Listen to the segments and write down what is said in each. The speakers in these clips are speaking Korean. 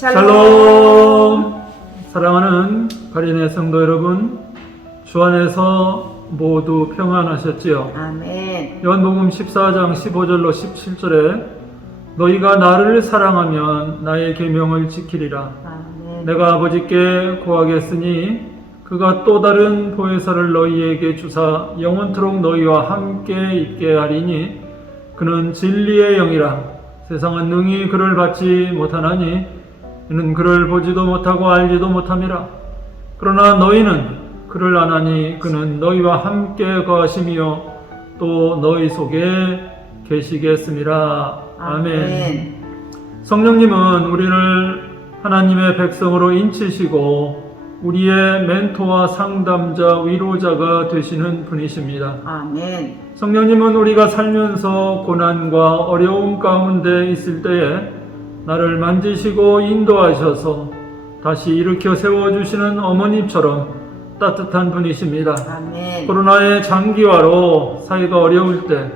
샬롬. 사랑하는 가린의 성도 여러분, 주 안에서 모두 평안하셨지요? 아멘. 요한복음 14장 15절로 17절에 너희가 나를 사랑하면 나의 계명을 지키리라. 아멘. 내가 아버지께 구하겠으니 그가 또 다른 보혜사를 너희에게 주사 영원토록 너희와 함께 있게 하리니 그는 진리의 영이라. 세상은 능히 그를 받지 못하나니 이는 그를 보지도 못하고 알지도 못함이라. 그러나 너희는 그를 아나니 그는 너희와 함께 거하심이요 또 너희 속에 계시겠음이라. 아멘. 성령님은 우리를 하나님의 백성으로 인치시고 우리의 멘토와 상담자, 위로자가 되시는 분이십니다. 아멘. 성령님은 우리가 살면서 고난과 어려움 가운데 있을 때에 나를 만지시고 인도하셔서 다시 일으켜 세워주시는 어머님처럼 따뜻한 분이십니다. 아멘. 코로나의 장기화로 사회가 어려울 때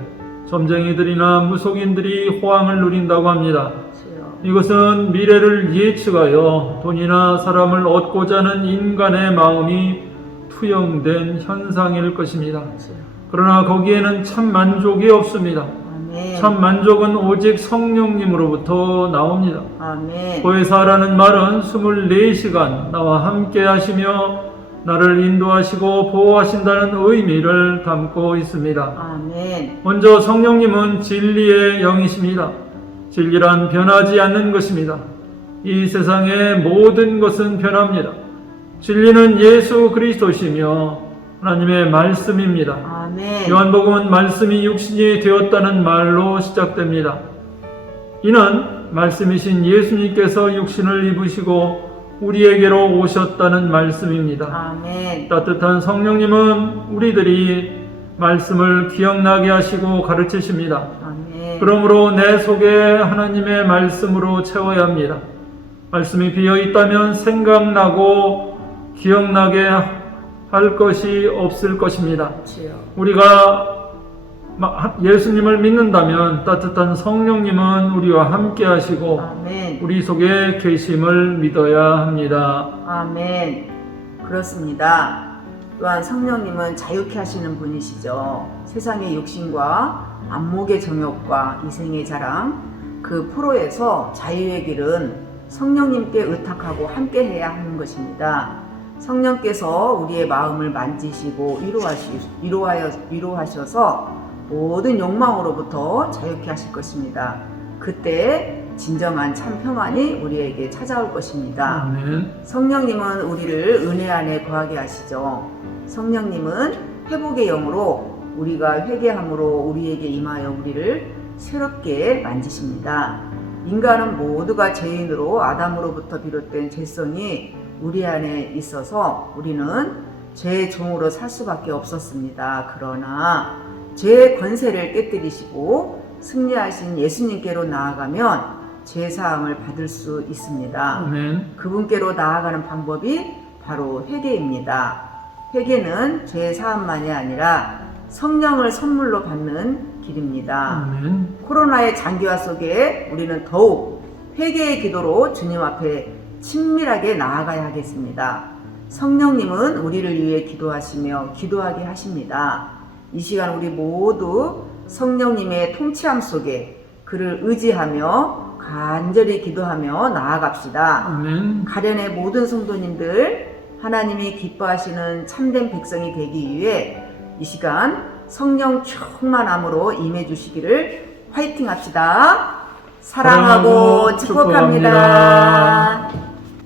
점쟁이들이나 무속인들이 호황을 누린다고 합니다. 이것은 미래를 예측하여 돈이나 사람을 얻고자 하는 인간의 마음이 투영된 현상일 것입니다. 그러나 거기에는 참 만족이 없습니다. 아멘. 참 만족은 오직 성령님으로부터 나옵니다. 아멘. 보혜사라는 말은 24시간 나와 함께 하시며 나를 인도하시고 보호하신다는 의미를 담고 있습니다. 아멘. 먼저 성령님은 진리의 영이십니다. 진리란 변하지 않는 것입니다. 이 세상의 모든 것은 변합니다. 진리는 예수 그리스도시며 하나님의 말씀입니다. 아멘. 요한복음은 말씀이 육신이 되었다는 말로 시작됩니다. 이는 말씀이신 예수님께서 육신을 입으시고 우리에게로 오셨다는 말씀입니다. 아멘. 따뜻한 성령님은 우리들이 말씀을 기억나게 하시고 가르치십니다. 아멘. 그러므로 내 속에 하나님의 말씀으로 채워야 합니다. 말씀이 비어 있다면 생각나고 기억나게 할 것이 없을 것입니다. 우리가 예수님을 믿는다면 따뜻한 성령님은 우리와 함께 하시고 아멘. 우리 속에 계심을 믿어야 합니다. 아멘. 그렇습니다. 또한 성령님은 자유케 하시는 분이시죠. 세상의 욕심과 안목의 정욕과 이생의 자랑, 그 포로에서 자유의 길은 성령님께 의탁하고 함께해야 하는 것입니다. 성령께서 우리의 마음을 만지시고 위로하셔서 모든 욕망으로부터 자유케 하실 것입니다. 그때 진정한 참 평안이 우리에게 찾아올 것입니다. 아멘. 성령님은 우리를 은혜 안에 거하게 하시죠. 성령님은 회복의 영으로 우리가 회개함으로 우리에게 임하여 우리를 새롭게 만지십니다. 인간은 모두가 죄인으로 아담으로부터 비롯된 죄성이 우리 안에 있어서 우리는 죄의 종으로 살 수밖에 없었습니다. 그러나 죄의 권세를 깨뜨리시고 승리하신 예수님께로 나아가면 죄사함을 받을 수 있습니다. 아멘. 그분께로 나아가는 방법이 바로 회개입니다. 회개는 죄사함만이 아니라 성령을 선물로 받는 길입니다. 아멘. 코로나의 장기화 속에 우리는 더욱 회개의 기도로 주님 앞에 친밀하게 나아가야 하겠습니다. 성령님은 우리를 위해 기도하시며 기도하게 하십니다. 이 시간 우리 모두 성령님의 통치함 속에 그를 의지하며 간절히 기도하며 나아갑시다. 아멘. 가련의 모든 성도님들, 하나님이 기뻐하시는 참된 백성이 되기 위해 이 시간 성령 충만함으로 임해 주시기를 화이팅 합시다. 사랑하고 축복합니다.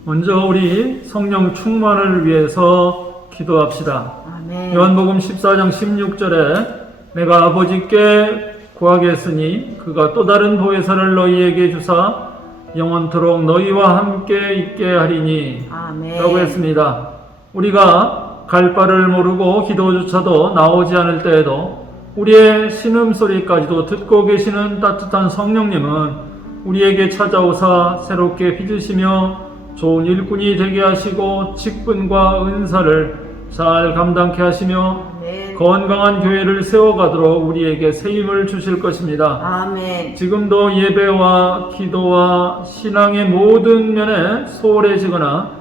먼저 우리 성령 충만을 위해서 기도합시다. 아멘. 요한복음 14장 16절에 내가 아버지께 구하겠으니 그가 또 다른 보혜사를 너희에게 주사 영원토록 너희와 함께 있게 하리니 아멘. 라고 했습니다. 우리가 갈 바를 모르고 기도조차도 나오지 않을 때에도 우리의 신음소리까지도 듣고 계시는 따뜻한 성령님은 우리에게 찾아오사 새롭게 빚으시며 좋은 일꾼이 되게 하시고 직분과 은사를 잘 감당케 하시며 아멘. 건강한 교회를 세워가도록 우리에게 새 힘을 주실 것입니다. 아멘. 지금도 예배와 기도와 신앙의 모든 면에 소홀해지거나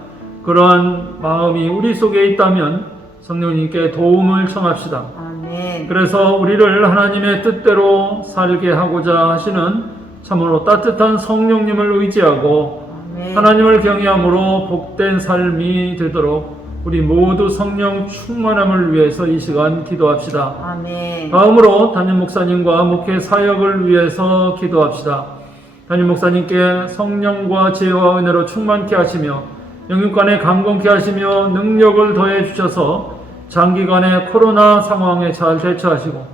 그러한 마음이 우리 속에 있다면 성령님께 도움을 청합시다. 아멘. 그래서 우리를 하나님의 뜻대로 살게 하고자 하시는 참으로 따뜻한 성령님을 의지하고 아멘. 하나님을 경외함으로 복된 삶이 되도록 우리 모두 성령 충만함을 위해서 이 시간 기도합시다. 아멘. 다음으로 담임 목사님과 목회 사역을 위해서 기도합시다. 담임 목사님께 성령과 지혜와 은혜로 충만케 하시며 영육간에 강건케 하시며 능력을 더해 주셔서 장기간의 코로나 상황에 잘 대처하시고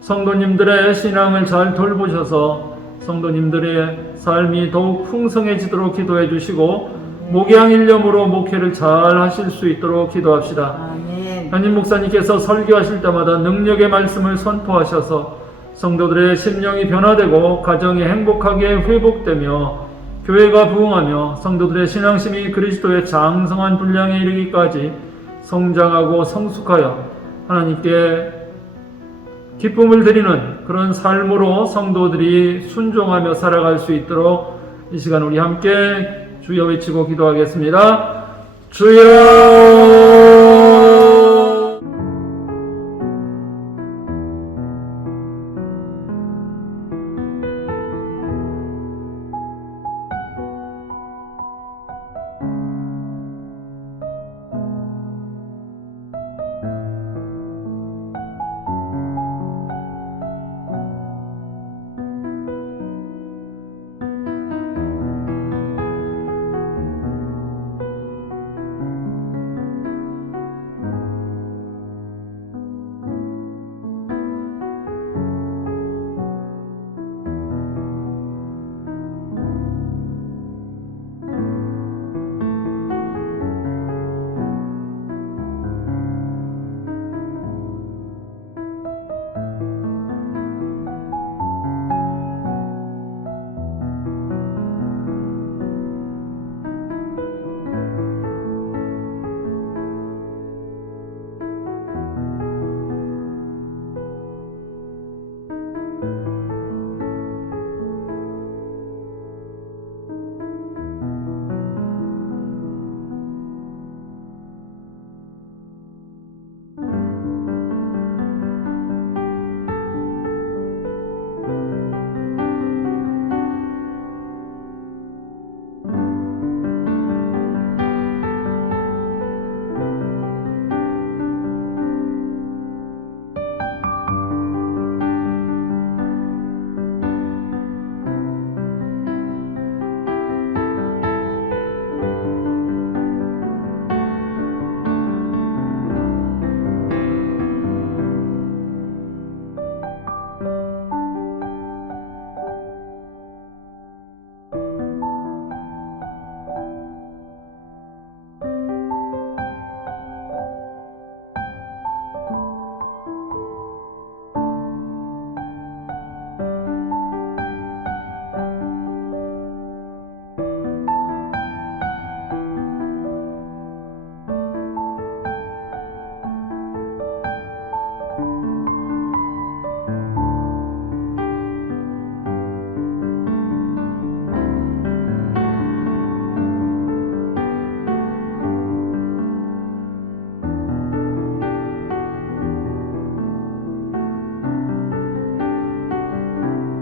성도님들의 신앙을 잘 돌보셔서 성도님들의 삶이 더욱 풍성해지도록 기도해 주시고 목양일념으로 목회를 잘 하실 수 있도록 기도합시다. 아멘. 담임 목사님께서 설교하실 때마다 능력의 말씀을 선포하셔서 성도들의 심령이 변화되고 가정이 행복하게 회복되며 교회가 부흥하며 성도들의 신앙심이 그리스도의 장성한 분량에 이르기까지 성장하고 성숙하여 하나님께 기쁨을 드리는 그런 삶으로 성도들이 순종하며 살아갈 수 있도록 이 시간 우리 함께 주여 외치고 기도하겠습니다. 주여!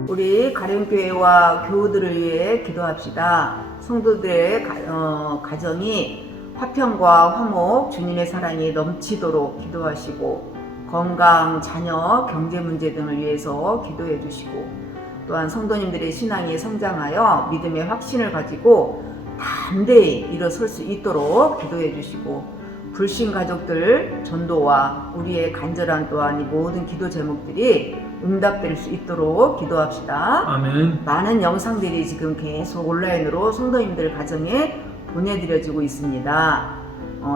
우리 가령교회와 교우들을 위해 기도합시다. 성도들의 가정이 화평과 화목, 주님의 사랑이 넘치도록 기도하시고 건강, 자녀, 경제 문제 등을 위해서 기도해 주시고 또한 성도님들의 신앙이 성장하여 믿음의 확신을 가지고 담대히 일어설 수 있도록 기도해 주시고 불신 가족들 전도와 우리의 간절한 또한 이 모든 기도 제목들이 응답될 수 있도록 기도합시다. 아멘. 많은 영상들이 지금 계속 온라인으로 성도님들 가정에 보내드려지고 있습니다.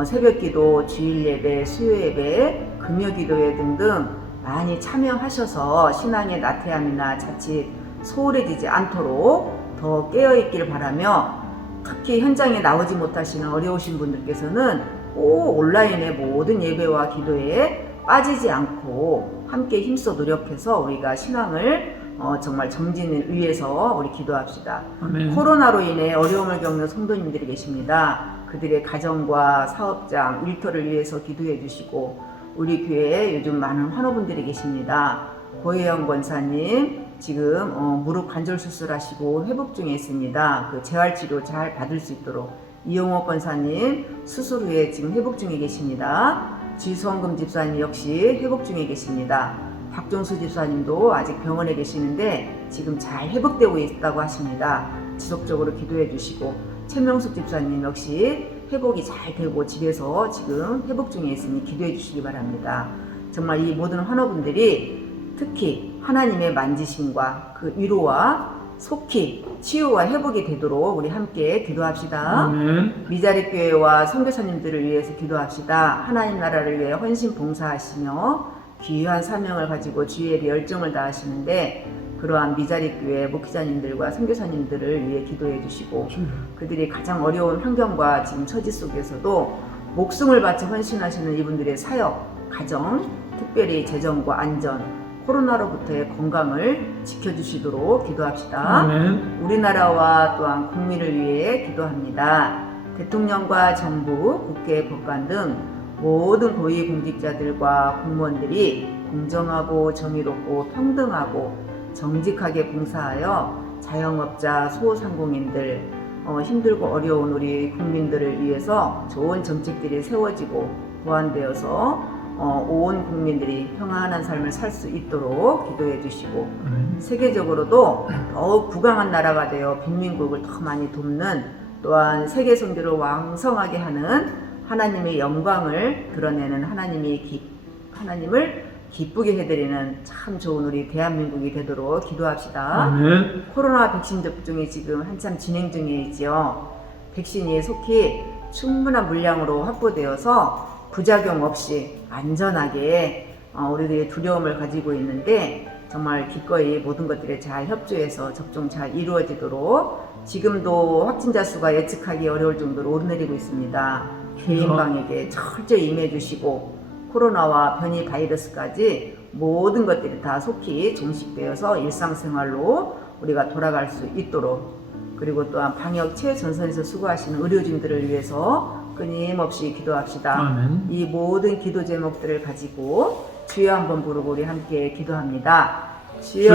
새벽기도, 주일예배, 수요예배, 금요기도회 등등 많이 참여하셔서 신앙의 나태함이나 자칫 소홀해지지 않도록 더 깨어있길 바라며 특히 현장에 나오지 못하시는 어려우신 분들께서는 꼭 온라인의 모든 예배와 기도에 빠지지 않고 함께 힘써 노력해서 우리가 신앙을 정말 정진을 위해서 우리 기도합시다. 아멘. 코로나로 인해 어려움을 겪는 성도님들이 계십니다. 그들의 가정과 사업장, 일터를 위해서 기도해 주시고 우리 교회에 요즘 많은 환우분들이 계십니다. 고혜영 권사님 지금 무릎 관절 수술하시고 회복 중에 있습니다. 그 재활치료 잘 받을 수 있도록 이용호 권사님 수술 후에 지금 회복 중에 계십니다. 지성금 집사님 역시 회복 중에 계십니다. 박종수 집사님도 아직 병원에 계시는데 지금 잘 회복되고 있다고 하십니다. 지속적으로 기도해 주시고 최명숙 집사님 역시 회복이 잘 되고 집에서 지금 회복 중에 있으니 기도해 주시기 바랍니다. 정말 이 모든 환우분들이 특히 하나님의 만지심과 그 위로와 속히 치유와 회복이 되도록 우리 함께 기도합시다. 아멘. 미자립교회와 선교사님들을 위해서 기도합시다. 하나님 나라를 위해 헌신 봉사하시며 귀한 사명을 가지고 주의 열정을 다하시는데 그러한 미자립교회 목회자님들과 선교사님들을 위해 기도해 주시고 그들이 가장 어려운 환경과 지금 처지 속에서도 목숨을 바쳐 헌신하시는 이분들의 사역, 가정, 특별히 재정과 안전, 코로나로부터의 건강을 지켜주시도록 기도합시다. 아멘. 우리나라와 또한 국민을 위해 기도합니다. 대통령과 정부, 국회, 법관 등 모든 고위공직자들과 공무원들이 공정하고 정의롭고 평등하고 정직하게 봉사하여 자영업자, 소상공인들, 힘들고 어려운 우리 국민들을 위해서 좋은 정책들이 세워지고 보완되어서 온 국민들이 평안한 삶을 살 수 있도록 기도해 주시고 세계적으로도 더욱 부강한 나라가 되어 빈민국을 더 많이 돕는 또한 세계 선교를 왕성하게 하는 하나님의 영광을 드러내는 하나님을 기쁘게 해드리는 참 좋은 우리 대한민국이 되도록 기도합시다. 아멘. 코로나 백신 접종이 지금 한참 진행 중에 있지요. 백신이 속히 충분한 물량으로 확보되어서 부작용 없이 안전하게 우리들의 두려움을 가지고 있는데 정말 기꺼이 모든 것들에 잘 협조해서 접종 잘 이루어지도록 지금도 확진자 수가 예측하기 어려울 정도로 오르내리고 있습니다. 개인 방역에 철저히 임해 주시고 코로나와 변이 바이러스까지 모든 것들이 다 속히 종식되어서 일상생활로 우리가 돌아갈 수 있도록 그리고 또한 방역 최전선에서 수고하시는 의료진들을 위해서 끊임없이 기도합시다. 아멘. 이 모든 기도 제목들을 가지고 주여 한번 부르고 우리 함께 기도합니다. 주여.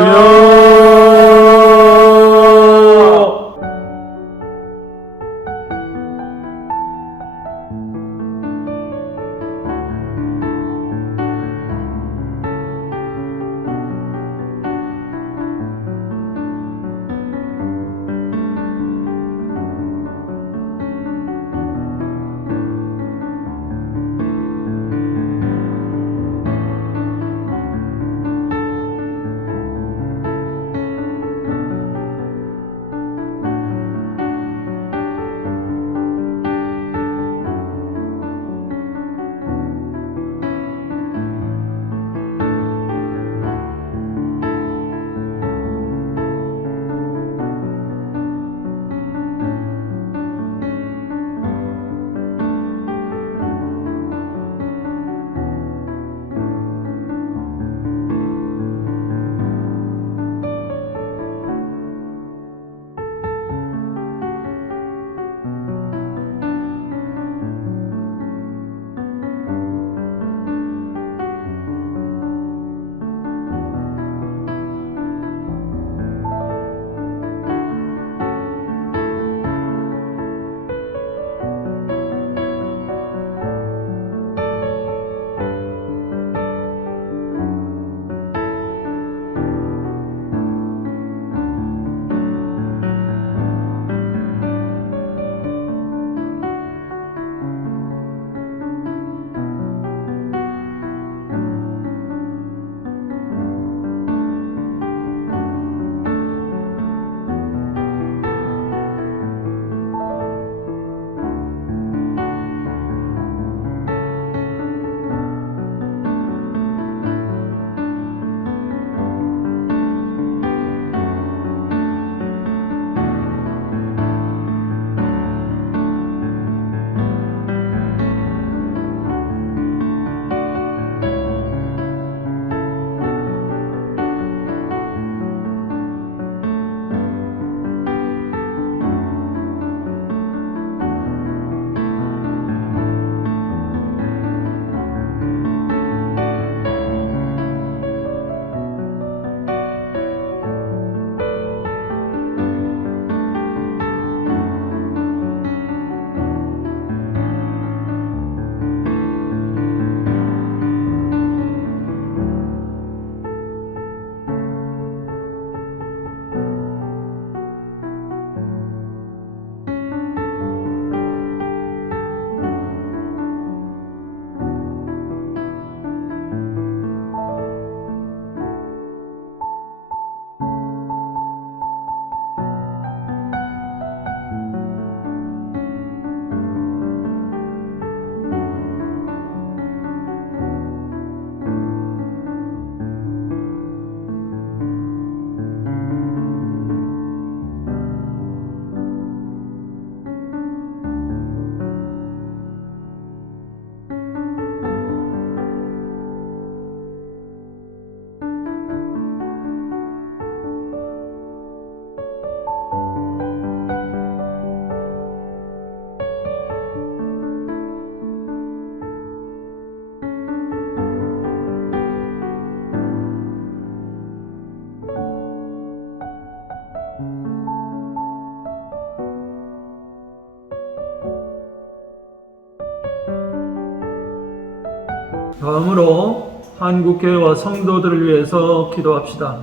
다음으로 한국교회와 성도들을 위해서 기도합시다.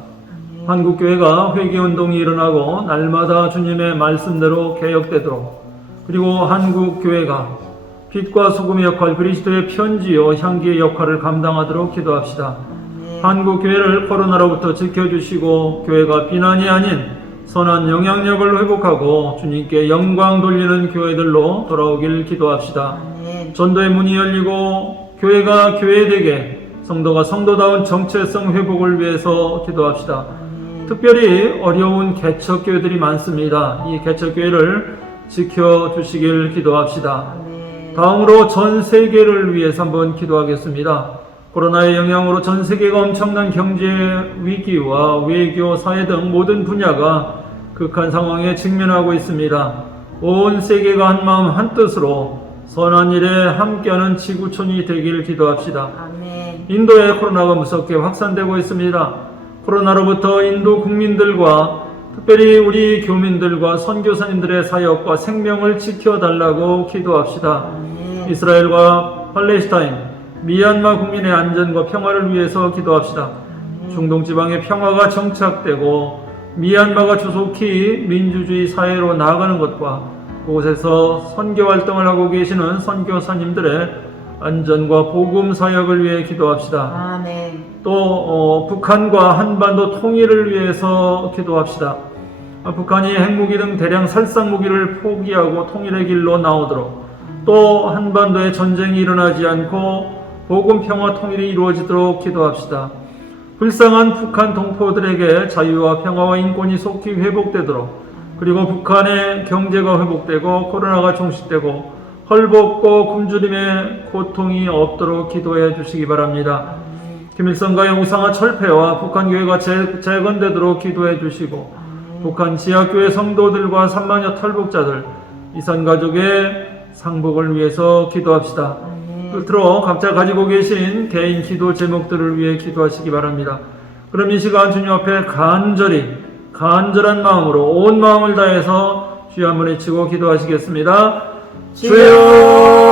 한국교회가 회개운동이 일어나고 날마다 주님의 말씀대로 개혁되도록, 그리고 한국교회가 빛과 소금의 역할, 그리스도의 편지요 향기의 역할을 감당하도록 기도합시다. 한국교회를 코로나로부터 지켜주시고 교회가 비난이 아닌 선한 영향력을 회복하고 주님께 영광 돌리는 교회들로 돌아오길 기도합시다. 전도의 문이 열리고 교회가 교회되게, 성도가 성도다운 정체성 회복을 위해서 기도합시다. 특별히 어려운 개척교회들이 많습니다. 이 개척교회를 지켜주시길 기도합시다. 다음으로 전 세계를 위해서 한번 기도하겠습니다. 코로나의 영향으로 전 세계가 엄청난 경제 위기와 외교, 사회 등 모든 분야가 극한 상황에 직면하고 있습니다. 온 세계가 한마음 한뜻으로 선한 일에 함께하는 지구촌이 되길 기도합시다. 아멘. 인도의 코로나가 무섭게 확산되고 있습니다. 코로나로부터 인도 국민들과 특별히 우리 교민들과 선교사님들의 사역과 생명을 지켜달라고 기도합시다. 이스라엘과 팔레스타인, 미얀마 국민의 안전과 평화를 위해서 기도합시다. 중동 지방의 평화가 정착되고 미얀마가 조속히 민주주의 사회로 나아가는 것과 그곳에서 선교 활동을 하고 계시는 선교사님들의 안전과 복음 사역을 위해 기도합시다. 아멘. 또 북한과 한반도 통일을 위해서 기도합시다. 북한이 핵무기 등 대량 살상 무기를 포기하고 통일의 길로 나오도록, 또 한반도에 전쟁이 일어나지 않고 복음 평화 통일이 이루어지도록 기도합시다. 불쌍한 북한 동포들에게 자유와 평화와 인권이 속히 회복되도록, 그리고 북한의 경제가 회복되고 코로나가 종식되고 헐벗고 굶주림의 고통이 없도록 기도해 주시기 바랍니다. 김일성가의 우상화 철폐와 북한 교회가 재건되도록 기도해 주시고, 북한 지하교회 성도들과 3만여 탈북자들, 이산가족의 상복을 위해서 기도합시다. 끝으로 각자 가지고 계신 개인 기도 제목들을 위해 기도하시기 바랍니다. 그럼 이 시간 주님 앞에 간절한 마음으로 온 마음을 다해서 주여 한번 외치고 기도하시겠습니다. 주여!